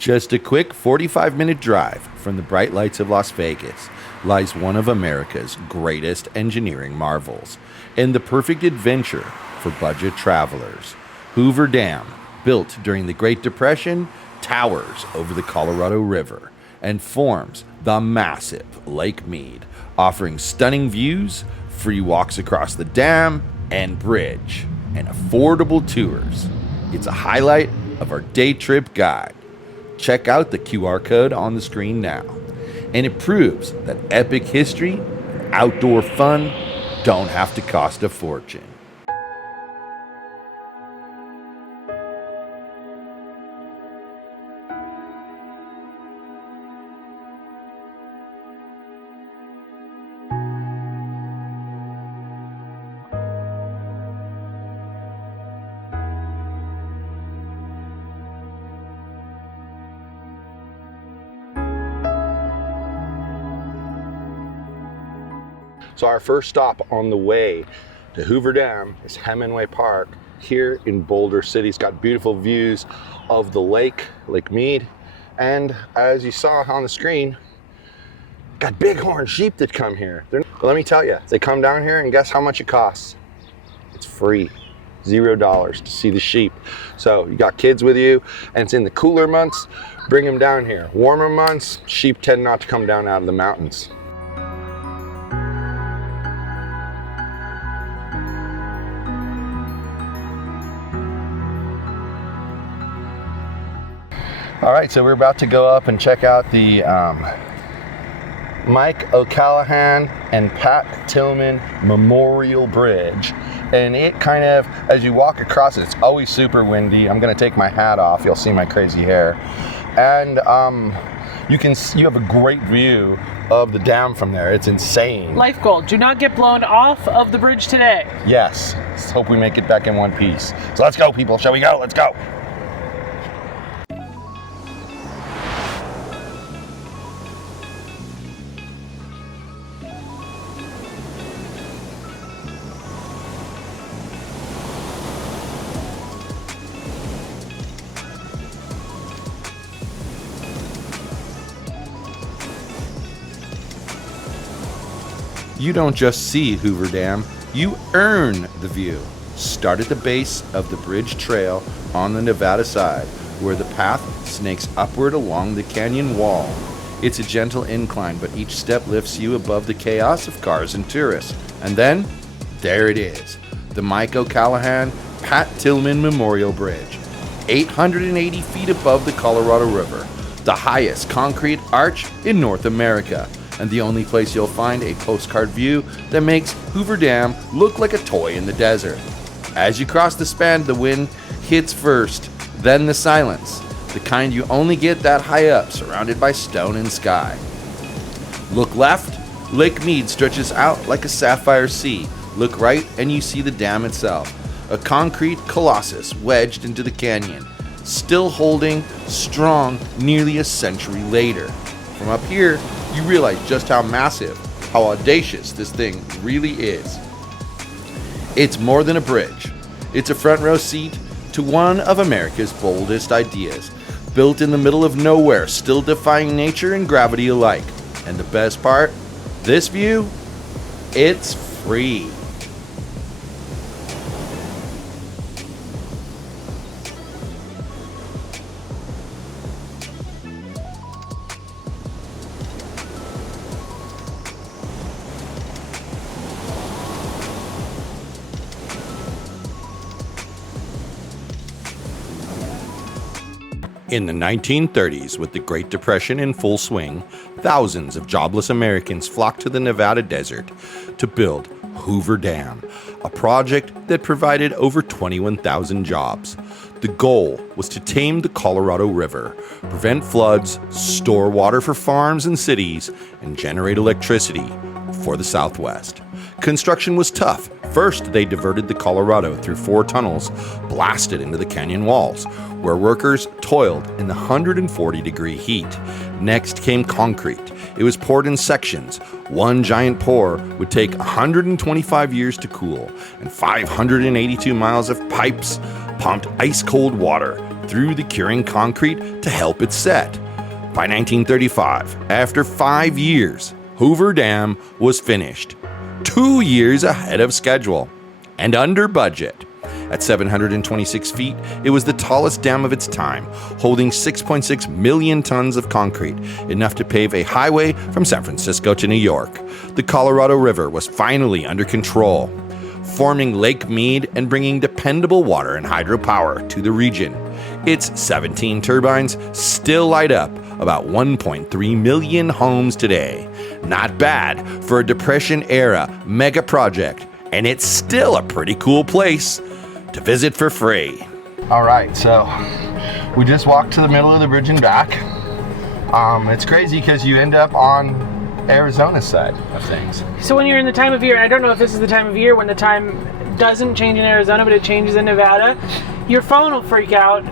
Just a quick 45-minute drive from the bright lights of Las Vegas lies one of America's greatest engineering marvels and the perfect adventure for budget travelers. Hoover Dam, built during the Great Depression, towers over the Colorado River and forms the massive Lake Mead, offering stunning views, free walks across the dam and bridge, and affordable tours. It's a highlight of our day trip guide. Check out the QR code on the screen now. And it proves that epic history and outdoor fun don't have to cost a fortune. So our first stop on the way to Hoover Dam is Hemingway Park here in Boulder City. It's got beautiful views of the lake, Lake Mead. And as you saw on the screen, got bighorn sheep that come here. Let me tell you, they come down here and guess how much it costs? It's free. $0 to see the sheep. So you got kids with you and it's in the cooler months, bring them down here. Warmer months, sheep tend not to come down out of the mountains. All right, so we're about to go up and check out the Mike O'Callahan and Pat Tillman Memorial Bridge. And it kind of, as you walk across it, it's always super windy. I'm gonna take my hat off, you'll see my crazy hair. And you have a great view of the dam from there. It's insane. Life goal, do not get blown off of the bridge today. Yes, let's hope we make it back in one piece. So let's go, people, shall we go? Let's go. You don't just see Hoover Dam, you earn the view. Start at the base of the bridge trail on the Nevada side, where the path snakes upward along the canyon wall. It's a gentle incline, but each step lifts you above the chaos of cars and tourists. And then, there it is, the Mike O'Callahan Pat Tillman Memorial Bridge, 880 feet above the Colorado River, the highest concrete arch in North America, and the only place you'll find a postcard view that makes Hoover Dam look like a toy in the desert. As you cross the span, the wind hits first, then the silence, the kind you only get that high up, surrounded by stone and sky. Look left, Lake Mead stretches out like a sapphire sea. Look right, and you see the dam itself, a concrete colossus wedged into the canyon, still holding strong nearly a century later. From up here, you realize just how massive, how audacious this thing really is. It's more than a bridge. It's a front row seat to one of America's boldest ideas, built in the middle of nowhere, still defying nature and gravity alike. And the best part, this view, it's free. In the 1930s, with the Great Depression in full swing, thousands of jobless Americans flocked to the Nevada desert to build Hoover Dam, a project that provided over 21,000 jobs. The goal was to tame the Colorado River, prevent floods, store water for farms and cities, and generate electricity for the Southwest. Construction was tough. First, they diverted the Colorado through 4 tunnels blasted into the canyon walls, where workers toiled in the 140-degree heat. Next came concrete. It was poured in sections. One giant pour would take 125 years to cool, and 582 miles of pipes pumped ice-cold water through the curing concrete to help it set. By 1935, after 5 years, Hoover Dam was finished, 2 years ahead of schedule and under budget. At 726 feet, it was the tallest dam of its time, holding 6.6 million tons of concrete, enough to pave a highway from San Francisco to New York. The Colorado River was finally under control, forming Lake Mead and bringing dependable water and hydropower to the region. Its 17 turbines still light up about 1.3 million homes today. Not bad for a Depression-era mega project, and it's still a pretty cool place to visit for free. All right, so we just walked to the middle of the bridge and back. It's crazy because you end up on Arizona's side of things. So when you're in the time of year, I don't know if this is the time of year when the time doesn't change in Arizona, but it changes in Nevada, your phone will freak out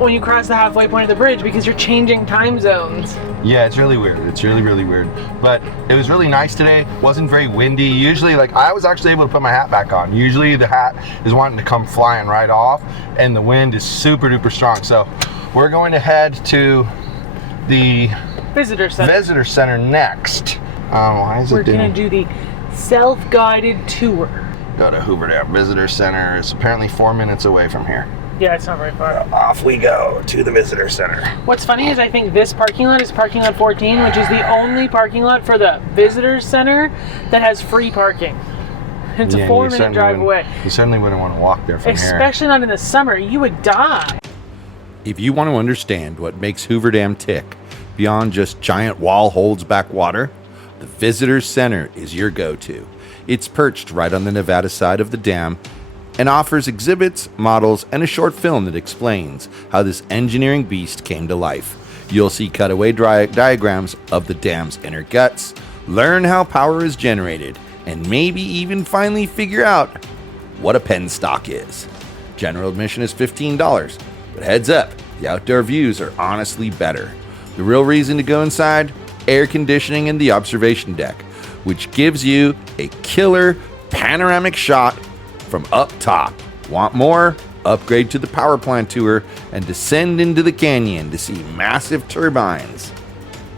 when you cross the halfway point of the bridge because you're changing time zones. Yeah, it's really weird. It's really, really weird. But it was really nice today. Wasn't very windy. Usually, like, I was actually able to put my hat back on. Usually the hat is wanting to come flying right off, and the wind is super duper strong. So we're going to head to the Visitor Center next. Why is We're it doing? going to do the self-guided tour. Go to Hoover Dam Visitor Center. It's apparently 4 minutes away from here. Yeah, it's not very far. Off we go to the Visitor Center. What's funny is I think this parking lot is parking lot 14, which is the only parking lot for the Visitor Center that has free parking. It's a 4-minute drive away. You certainly wouldn't want to walk there from here. Especially not in the summer. You would die. If you want to understand what makes Hoover Dam tick, beyond just giant wall holds back water, the Visitor Center is your go-to. It's perched right on the Nevada side of the dam and offers exhibits, models, and a short film that explains how this engineering beast came to life. You'll see cutaway diagrams of the dam's inner guts, learn how power is generated, and maybe even finally figure out what a penstock is. General admission is $15, but heads up, the outdoor views are honestly better. The real reason to go inside? Air conditioning and the observation deck, which gives you a killer panoramic shot from up top. Want more? Upgrade to the power plant tour and descend into the canyon to see massive turbines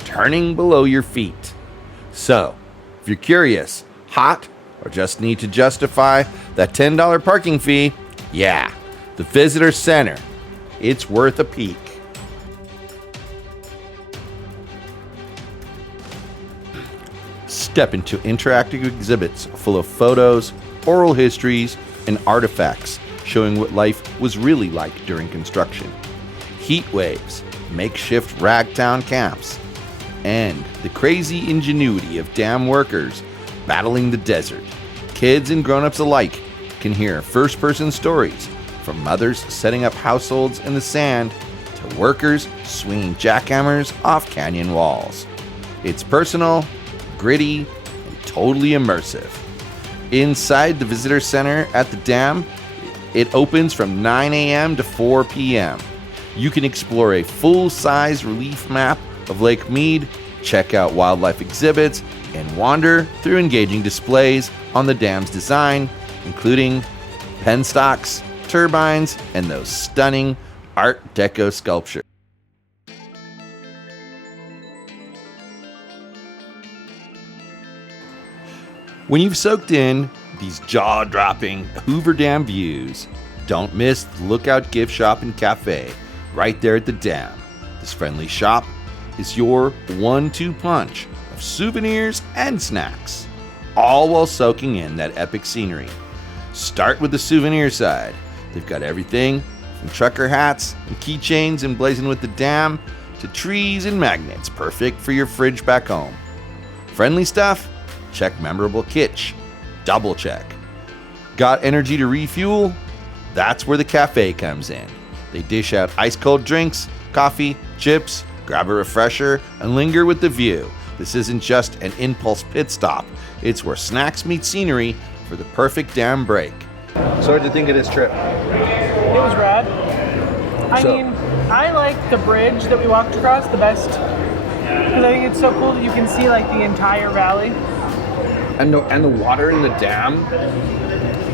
turning below your feet. So, if you're curious, hot, or just need to justify that $10 parking fee, yeah, the Visitor Center, it's worth a peek. Step into interactive exhibits full of photos, oral histories, and artifacts showing what life was really like during construction. Heat waves, makeshift ragtown camps, and the crazy ingenuity of dam workers battling the desert. Kids and grown-ups alike can hear first-person stories from mothers setting up households in the sand to workers swinging jackhammers off canyon walls. It's personal, gritty, and totally immersive. Inside the Visitor Center at the dam, it opens from 9 a.m. to 4 p.m. You can explore a full-size relief map of Lake Mead, check out wildlife exhibits, and wander through engaging displays on the dam's design, including penstocks, turbines, and those stunning Art Deco sculptures. When you've soaked in these jaw-dropping Hoover Dam views, don't miss the Lookout Gift Shop and Café right there at the dam. This friendly shop is your 1-2 punch of souvenirs and snacks, all while soaking in that epic scenery. Start with the souvenir side. They've got everything from trucker hats and keychains emblazoned with the dam to trees and magnets perfect for your fridge back home. Friendly stuff? Check memorable kitsch. Double check. Got energy to refuel? That's where the cafe comes in. They dish out ice cold drinks, coffee, chips, grab a refresher, and linger with the view. This isn't just an impulse pit stop. It's where snacks meet scenery for the perfect dam break. So what did you think of this trip? It was rad. I mean, I like the bridge that we walked across the best because I think it's so cool that you can see like the entire valley. And the water in the dam,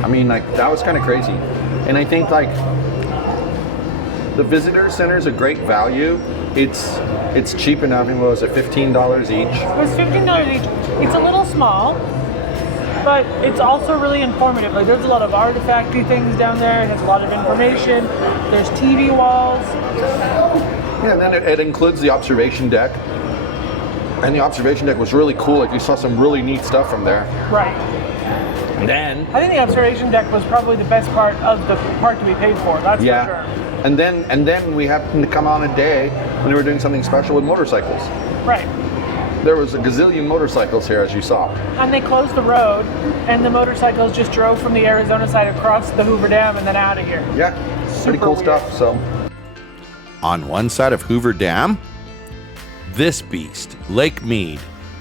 I mean, like, that was kind of crazy. And I think, like, The visitor center is a great value. It's cheap enough. What was it, $15 each? It was $15 each. It's a little small, but it's also really informative. Like, there's a lot of artifacty things down there. It has a lot of information. There's TV walls. Yeah, and then it includes the observation deck. And the observation deck was really cool. Like, you saw some really neat stuff from there. Right. And then I think the observation deck was probably the best part of the part to be paid for. That's for sure. And then we happened to come on a day when they were doing something special with motorcycles. Right. There was a gazillion motorcycles here, as you saw. And they closed the road, and the motorcycles just drove from the Arizona side across the Hoover Dam and then out of here. Yeah, pretty cool stuff. So, on one side of Hoover Dam, this beast, Lake Mead,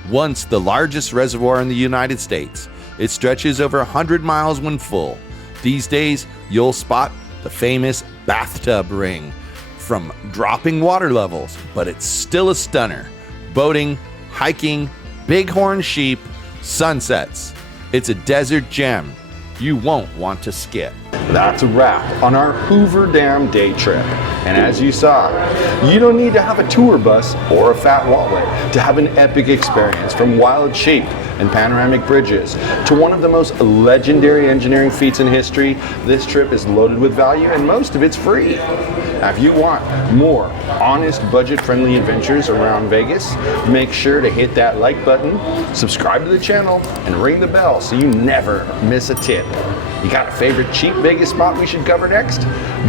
once the largest reservoir in the United States. It stretches over 100 miles when full. These days, you'll spot the famous bathtub ring from dropping water levels, but it's still a stunner. Boating, hiking, bighorn sheep, sunsets. It's a desert gem you won't want to skip. That's a wrap on our Hoover Dam day trip. And as you saw, you don't need to have a tour bus or a fat wallet to have an epic experience. From wild sheep and panoramic bridges to one of the most legendary engineering feats in history, this trip is loaded with value and most of it's free. Now, if you want more honest, budget-friendly adventures around Vegas, make sure to hit that like button, subscribe to the channel, and ring the bell so you never miss a tip. You got a favorite cheap Vegas spot we should cover next?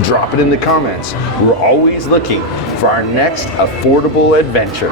Drop it in the comments. We're always looking for our next affordable adventure.